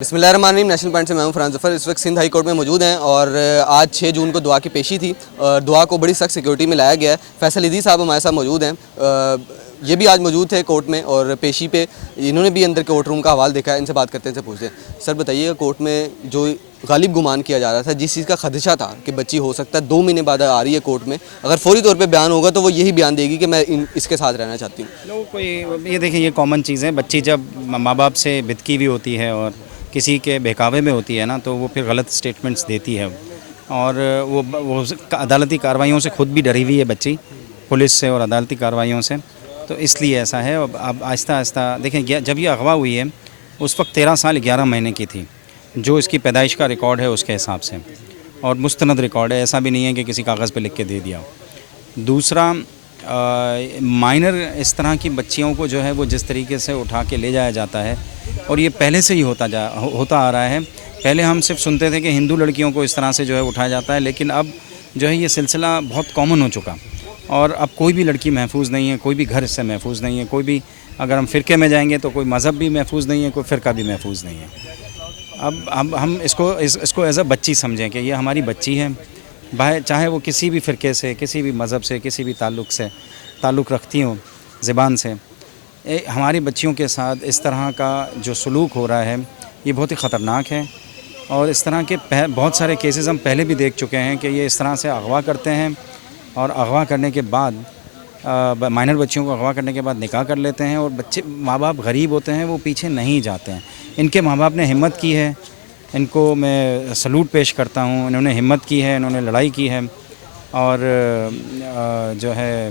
बिस्मिल्लाहिर्रहमानिर्रहीम। National point से मैं हूं फरहान ज़फ़र। इस वक्त सिंध हाई कोर्ट में मौजूद हैं और आज 6 जून को दुआ की पेशी थी और दुआ को बड़ी सख्त सिक्योरिटी में लाया गया है। फैसल इदी साहब हमारे साथ मौजूद हैं। ये भी आज मौजूद थे कोर्ट में और पेशी पे इन्होंने भी अंदर कोर्ट रूम का हवाल देखा है। इनसे बात करते हैं, इनसे पूछते हैं। सर बताइएगा, कोर्ट में जो गालिब गुमान किया जा रहा था, जिस चीज़ का खदशा था कि बच्ची हो सकता है 2 महीने बाद आ रही है कोर्ट में, अगर फौरी तौर पे बयान होगा तो वो यही बयान देगी कि मैं इसके साथ रहना चाहती हूँ। लोग कोई ये देखिए, ये कॉमन चीज़ है। बच्ची जब माँ बाप से बिदकी हुई होती है और किसी के बहकावे में होती है ना, तो वो फिर गलत स्टेटमेंट्स देती है और वो अदालती कार्रवाइयों से खुद भी डरी हुई है बच्ची, पुलिस से और अदालती कार्रवाइयों से। तो इसलिए ऐसा है। अब आहिस्ता आहिस्ता देखें, जब ये अगवा हुई है उस वक्त 13 साल 11 महीने की थी, जो इसकी पैदाइश का रिकॉर्ड है उसके हिसाब से, और मुस्तनद रिकॉर्ड है, ऐसा भी नहीं है कि किसी कागज़ पे लिख के दे दिया। दूसरा, माइनर इस तरह की बच्चियों को जो है वो जिस तरीके से उठा के ले जाया जाता है, और ये पहले से ही होता आ रहा है। पहले हम सिर्फ सुनते थे कि हिंदू लड़कियों को इस तरह से जो है उठाया जाता है, लेकिन अब जो है ये सिलसिला बहुत कॉमन हो चुका और अब कोई भी लड़की महफूज नहीं है, कोई भी घर इससे महफूज नहीं है। कोई भी, अगर हम फ़िरके में जाएंगे तो कोई मज़हब भी महफूज नहीं है, कोई फ़िरका भी महफूज नहीं है। अब हम इसको एज़ अ बच्ची समझें कि ये हमारी बच्ची है, चाहे वो किसी भी फ़िरके से, किसी भी मज़हब से, किसी भी ताल्लुक़ रखती हों ज़बान से। हमारी बच्चियों के साथ इस तरह का जो सलूक हो रहा है ये बहुत ही ख़तरनाक है, और इस तरह के बहुत सारे केसेस हम पहले भी देख चुके हैं कि ये इस तरह से अगवा करते हैं और अगवा करने के बाद माइनर बच्चियों को अगवा करने के बाद निकाह कर लेते हैं, और बच्चे, माँ बाप गरीब होते हैं, वो पीछे नहीं जाते हैं। इनके माँ बाप ने हिम्मत की है, इनको मैं सलूट पेश करता हूँ। इन्होंने हिम्मत की है, इन्होंने लड़ाई की है, और जो है।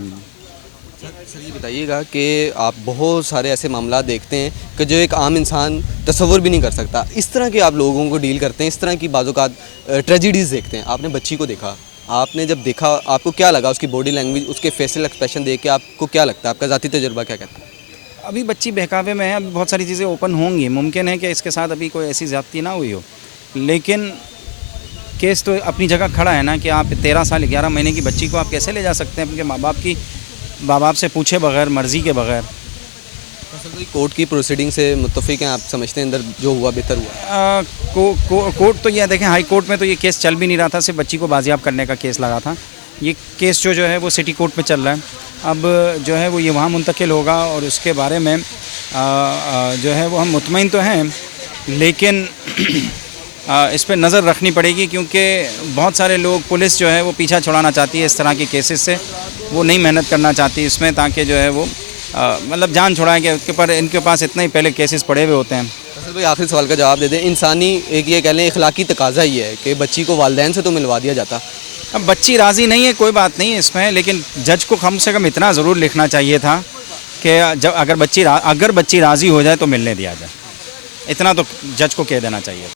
सर ये बताइएगा कि आप बहुत सारे ऐसे मामला देखते हैं कि जो एक आम इंसान तसव्वुर भी नहीं कर सकता। इस तरह के आप लोगों को डील करते हैं, इस तरह की बाज़-औक़ात ट्रेजेडीज़ देखते हैं। आपने बच्ची को देखा, आपने जब देखा आपको क्या लगा? उसकी बॉडी लैंग्वेज, उसके फेशियल एक्सप्रेशन देख के आपको क्या लगता है? आपका ज़ाती तजुर्बा क्या कहता है? अभी बच्ची बहकावे में है, अभी बहुत सारी चीज़ें ओपन होंगी। मुमकिन है कि इसके साथ अभी कोई ऐसी ज़्यादती ना हुई हो, लेकिन केस तो अपनी जगह खड़ा है ना कि आप 13 साल 11 महीने की बच्ची को आप कैसे ले जा सकते हैं अपने माँ बाप से पूछे बगैर, मर्ज़ी के बगैर। असल कोर्ट की प्रोसीडिंग से मुत्तफ़िक़ हैं आप? समझते हैं अंदर जो हुआ बेहतर हुआ? कोर्ट तो ये देखें, हाई कोर्ट में तो ये केस चल भी नहीं रहा था, सिर्फ बच्ची को बाजियाब करने का केस लगा था। ये केस जो है वो सिटी कोर्ट में चल रहा है। अब जो है वो ये वहाँ मुंतकिल होगा, और उसके बारे में जो है वो हम मुतमईन तो हैं, लेकिन इस पर नज़र रखनी पड़ेगी, क्योंकि बहुत सारे लोग, पुलिस जो है वो पीछा छुड़ाना चाहती है इस तरह के केसेस से। वो नहीं मेहनत करना चाहती इसमें, ताकि जो है वो मतलब जान छुड़ाएं कि उसके पर इनके पास इतने ही पहले केसेस पड़े हुए होते हैं। असल भाई आखिरी सवाल का जवाब दे दें। इंसानी एक ये कह लें इखलाकी तकाज़ा ही है कि बच्ची को वालिदैन से तो मिलवा दिया जाता। अब बच्ची राज़ी नहीं है, कोई बात नहीं है इसमें, लेकिन जज को कम से कम इतना ज़रूर लिखना चाहिए था कि जब अगर बच्ची राज़ी हो जाए तो मिलने दिया जाए। इतना तो जज को कह देना चाहिए।